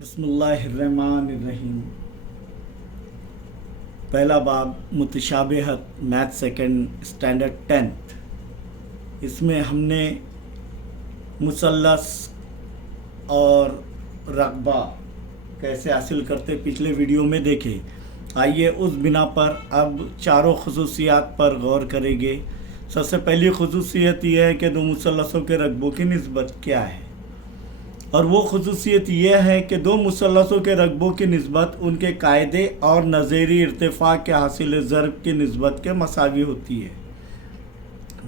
بسم اللہ الرحمن الرحیم۔ پہلا باب متشابہت، میتھ سیکنڈ اسٹینڈرڈ 10th۔ اس میں ہم نے مثلث اور رقبہ کیسے حاصل کرتے پچھلے ویڈیو میں دیکھے۔ آئیے اس بنا پر اب چاروں خصوصیات پر غور کریں گے۔ سب سے پہلی خصوصیت یہ ہے کہ دو مثلثوں کے رقبوں کی نسبت کیا ہے، اور وہ خصوصیت یہ ہے کہ دو مثلثوں کے رقبوں کی نسبت ان کے قاعدے اور نظیری ارتفاع کے حاصل ضرب کی نسبت کے مساوی ہوتی ہے۔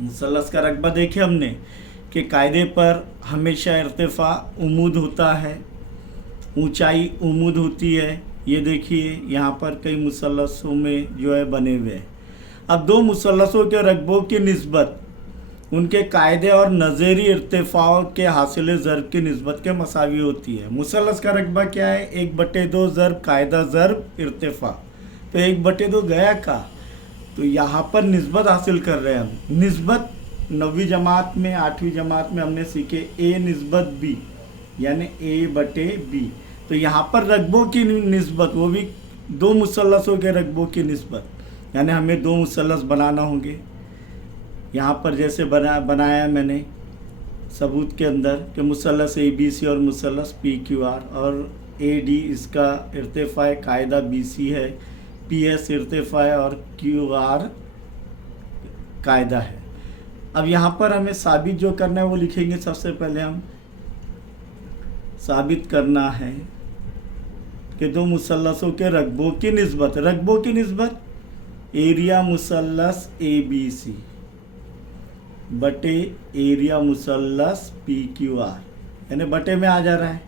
مثلث کا رقبہ دیکھے ہم نے کہ قاعدے پر ہمیشہ ارتفاع عمود ہوتا ہے، اونچائی عمود ہوتی ہے۔ یہ دیکھیے یہاں پر کئی مثلثوں میں جو ہے بنے ہوئے ہیں۔ اب دو مثلثوں کے رقبوں کی نسبت ان کے قاعدے اور نظیری ارتفاع کے حاصل ضرب کی نسبت کے مساوی ہوتی ہے۔ مثلث کا رقبہ کیا ہے؟ 1/2 ضرب قاعدہ ضرب ارتفاع۔ تو 1/2 گیا کا، تو یہاں پر نسبت حاصل کر رہے ہیں ہم۔ نسبت 9ویں جماعت میں 8ویں جماعت میں ہم نے سیکھے A نسبت B، یعنی A/B۔ تو یہاں پر رقبوں کی نسبت، وہ بھی دو مثلثوں کے رقبوں کی نسبت، یعنی ہمیں دو مثلث بنانا ہوں گے۔ یہاں پر جیسے بنایا میں نے ثبوت کے اندر کہ مثلث ABC اور مثلث PQR، اور AD اس کا ارتفاع قاعدہ BC ہے، PS ارتفاع اور QR قاعدہ ہے۔ اب یہاں پر ہمیں ثابت جو کرنا ہے وہ لکھیں گے۔ سب سے پہلے ہم ثابت کرنا ہے کہ دو مثلثوں کے رقبوں کی نسبت ایریا مثلث ABC بٹے ایریا مثلث PQR، یعنی بٹے میں آ جا رہا ہے،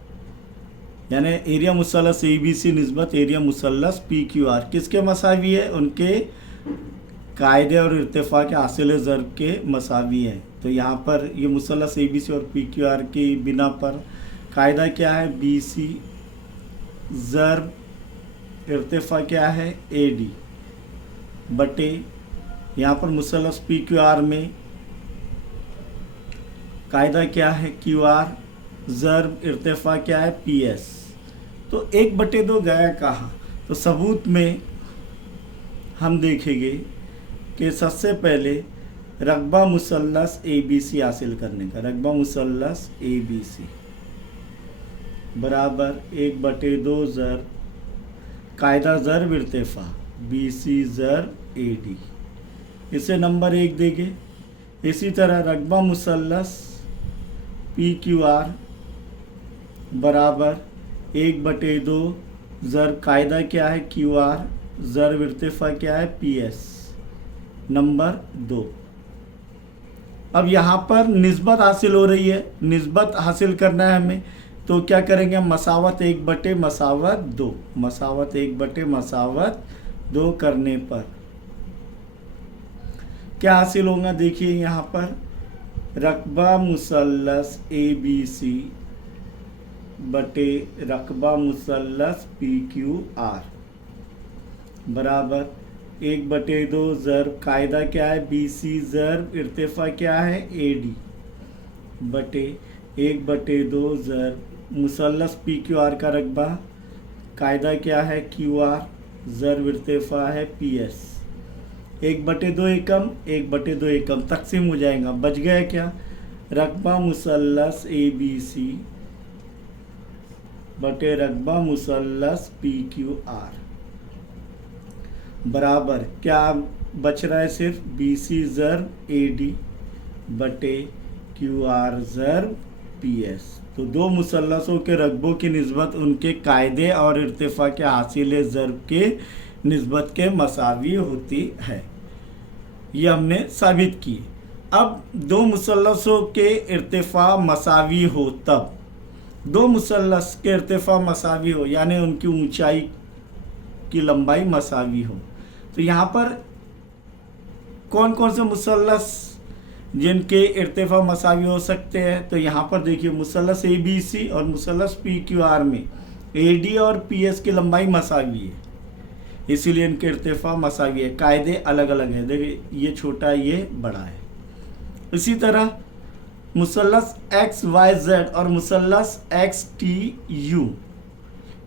یعنی ایریا مثلث ABC نسبت ایریا مثلث PQR کس کے مساوی ہے؟ ان کے قاعدے اور ارتفاع کے حاصل ضرب کے مساوی ہے۔ تو یہاں پر یہ مثلث ABC اور PQR کی بنا پر قاعدہ کیا ہے؟ BC ضرب ارتفاع کیا ہے؟ AD بٹے یہاں پر مثلث PQR میں قاعدہ کیا ہے؟ QR ضرب ارتفاع کیا ہے؟ PS۔ تو 1/2 گیا کہاں؟ تو ثبوت میں ہم دیکھیں گے کہ سب سے پہلے رقبہ مثلث ABC حاصل کرنے کا۔ رقبہ مثلث ABC برابر 1/2 ضرب قاعدہ ضرب ارتفاع BC ضرب AD، اسے نمبر 1 دیں گے۔ اسی طرح رقبہ مثلث PQR برابر 1/2 ضرب قاعدہ کیا ہے؟ QR ضرب ارتفاع کیا ہے؟ PS number 2۔ اب یہاں پر نسبت حاصل ہو رہی ہے، نسبت حاصل کرنا ہے ہمیں، تو کیا کریں گے؟ مساوت 1/2 مساوت 1/2 کرنے پر کیا حاصل ہوگا؟ دیکھیے یہاں پر رقبہ مثلث ABC بٹے رقبہ مثلث PQR برابر 1/2 ضرب قاعدہ کیا ہے؟ BC ضرب ارتفاع کیا ہے؟ AD بٹے 1/2 ضرب مثلث PQR کا رقبہ قاعدہ کیا ہے؟ QR ضرب ارتفاع ہے PS۔ 1/2 ایکم 1/2 ایکم تقسیم ہو جائے گا، بچ گیا کیا؟ رقبہ مثلث ABC بٹے رقبہ مثلث PQR برابر کیا بچ رہا ہے؟ صرف BC ضرب AD بٹے QR ضرب PS۔ تو دو مثلثوں کے رقبوں کی نسبت ان کے قاعدے اور ارتفاع کے حاصل ضرب کے نسبت کے مساوی ہوتی ہے۔ یہ ہم نے ثابت کی۔ اب دو مثلثوں کے ارتفاع مساوی ہو، تب دو مثلث کے ارتفاع مساوی ہو یعنی ان کی اونچائی کی لمبائی مساوی ہو، تو یہاں پر کون کون سے مثلث جن کے ارتفاع مساوی ہو سکتے ہیں؟ تو یہاں پر دیکھیے مثلث ABC اور مثلث PQR میں AD اور PS کی لمبائی مساوی ہے، اسی لیے ان کے ارتفاع مساوی ہے، قاعدے الگ الگ ہیں۔ دیکھیے یہ چھوٹا ہے، یہ بڑا ہے۔ اسی طرح مثلث XYZ اور مثلث XTU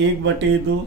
1/2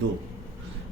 2।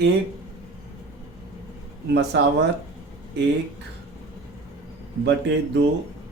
1/2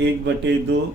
1/2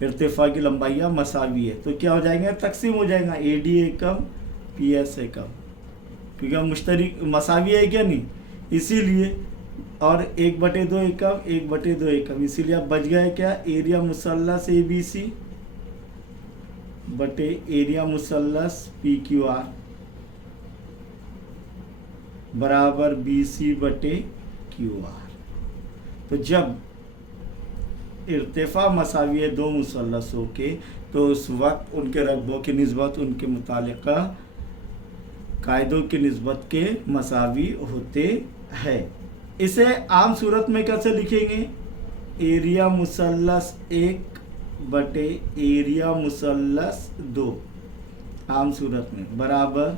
ارتفاع کی لمبائیاں مساوی ہے تو کیا ہو جائیں گے؟ تقسیم ہو جائے گا اے ڈی ایکم پی ایس ایکم، کیونکہ ہم مشترک مساوی ہے کیا نہیں، اسی لیے، اور 1/2 ایکم 1/2 ایکم، اسی لیے اب بچ گئے کیا؟ ایریا مثلث اے بی سی بٹے ایریا مثلث پی کیو آر برابر بی سی بٹے کیو آر۔ تو جب ارتفاع مساوی ہے دو مثلثوں کے تو اس وقت ان کے رقبوں کی نسبت ان کے متعلقہ قاعدوں کی نسبت کے مساوی ہوتے ہیں۔ اسے عام صورت میں کیسے لکھیں گے؟ ایریا مثلث 1 بٹے ایریا مثلث 2 عام صورت میں برابر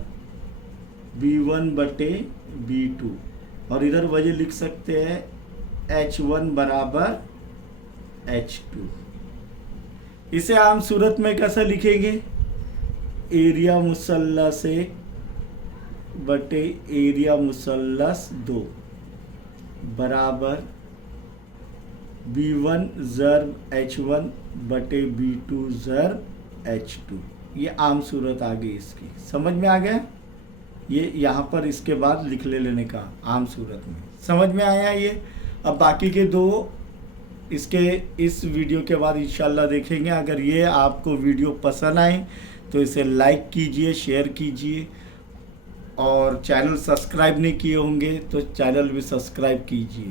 B1 بٹے B2، اور ادھر وجہ لکھ سکتے ہیں H1 برابر H2۔ اسے عام صورت میں کیسے لکھیں گے؟ ایریا مثلث 1 بٹے ایریا مثلث 2 برابر B1 ضرب H1 بٹے B2 ضرب H2۔ یہ عام صورت آ گئی، اس کی سمجھ میں آ گیا؟ یہ یہاں پر اس کے بعد لکھ لینے کا عام صورت میں، سمجھ میں آیا یہ؟ اب باقی کے دو اس ویڈیو کے بعد انشاءاللہ دیکھیں گے۔ اگر یہ آپ کو ویڈیو پسند آئے تو اسے لائک کیجئے، شیئر کیجئے، اور چینل سبسکرائب نہیں کیے ہوں گے تو چینل بھی سبسکرائب کیجئے۔